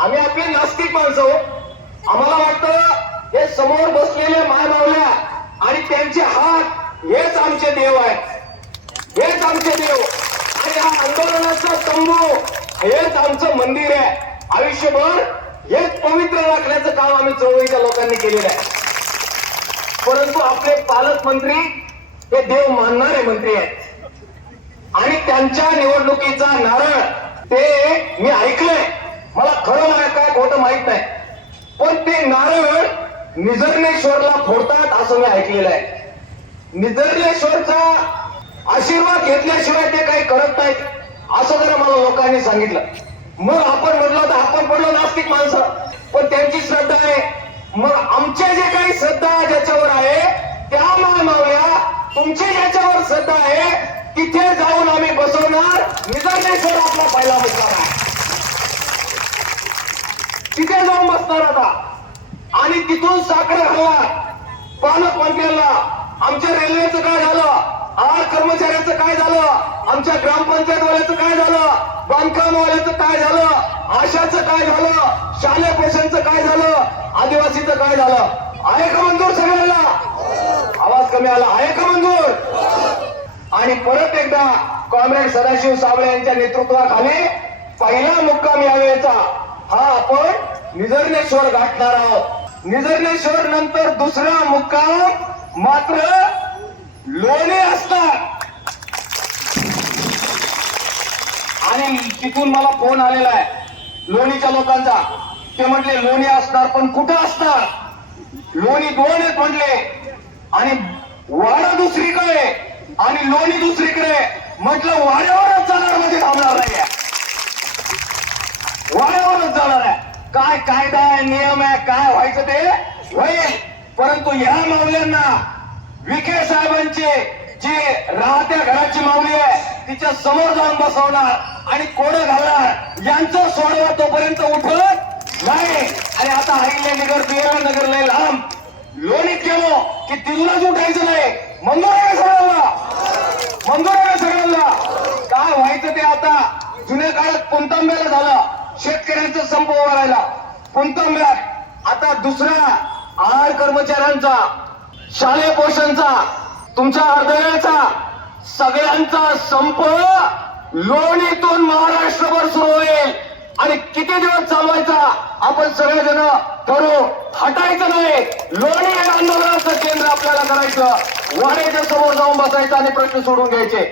आम्ही आपले नास्तिक माणसं हो. आम्हाला वाटतं हे समोर बसलेले मायमावल्या आणि त्यांचे हात हेच आमचे देव आहेत, हेच आमचे देव. आणि हा आंदोलनाचा तंबू हेच आमचं मंदिर आहे. आयुष्यभर हेच पवित्र राखण्याचं काम आम्ही चळवळीच्या लोकांनी केलेलं आहे. परंतु आपले पालकमंत्री हे देव मानणारे मंत्री आहेत आणि त्यांच्या निवडणुकीचा नारळ ते मी ऐकलंय, मला खरं काय खोटं माहित नाही, पण ते नारळ निजरनेश्वरला फोडतात असं मी ऐकलेलं आहे. निजरनेश्वरचा आशीर्वाद घेतल्याशिवाय ते काही करत नाहीत असं जरा मला लोकांनी सांगितलं. मग आपण म्हटलं तर आपण पडलो नास्तिक माणसं, पण त्यांची श्रद्धा आहे. मग आमचे जे काही श्रद्धा ज्याच्यावर आहे त्या मायमावल्या तुमची ज्याच्यावर श्रद्धा आहे तिथे जाऊन आम्ही बसवणार निजरनेश्वर आपला पहिला मुद्दा आहे. तिथे जाऊन बसणार आता आणि तिथून साखर हल्ला पालकमंत्र्यांना. आमच्या रेल्वेचं काय झालं, आर कर्मचाऱ्याचं काय झालं, आमच्या ग्रामपंचायत वाल्याचं काय झालं, बांधकाम वाल्याचं काय झालं, आशाचं काय झालं, शालेय पोषणचं काय झालं, आदिवासीचं काय झालं. आहे का मंजूर सगळ्यांना? आवाज कमी आला. आहे का मंजूर? आणि परत एकदा कॉम्रेड सदाशिव साबळे यांच्या नेतृत्वाखाली पहिला मुक्काम यावेळेचा हा आपण निजरनेश्वर गाठणार आहोत. निजरनेश्वर नंतर दुसरा मुक्काम मात्र लोणी असणार. आणि तिथून मला फोन आलेला आहे लोणीच्या लोकांचा. ते म्हटले लोणी असणार पण कुठं असणार, लोणी दोन आहेत म्हटले आणि वाडा दुसरीकडे आणि लोणी दुसरीकडे. म्हटलं वाड्यावरच जाणार, म्हणजे थांबणार नाही, वाड्यावरच जाणार आहे. काय कायदा आहे, नियम आहे, काय व्हायचं ते होईल. परंतु या मावल्यांना विखे साहेबांची जी राहत्या घराची माऊली आहे तिच्या समोर जाऊन बसवणार आणि कोडं घालणार. यांचं सोडवा तोपर्यंत उठत नाही. आणि आता अहिल्यानगर बिहारनगर लय लांब, लोणीत गेलो की तिथूनच उठायचं नाही. मंजूर आहे सगळ्यांना? मंजूर आहे सगळ्यांना? काय व्हायचं ते आता जुन्या काळात पुणतांब्याला झालं, शेतकऱ्यांचा संप उभा राहिला पुणतांब्यात. आता दुसरा आहार कर्मचाऱ्यांचा, शालेय पोषणचा, तुमच्या हृदयाचा, सगळ्यांचा संप लोणीतून महाराष्ट्रभर सुरू होईल. आणि किती दिवस चालवायचा आपण सगळेजण ठरवू. हटायचं नाही. लोणी हे आंदोलनाचं केंद्र आपल्याला करायचं. वाड्याच्या समोर जाऊन बसायचं आणि प्रश्न सोडून घ्यायचे.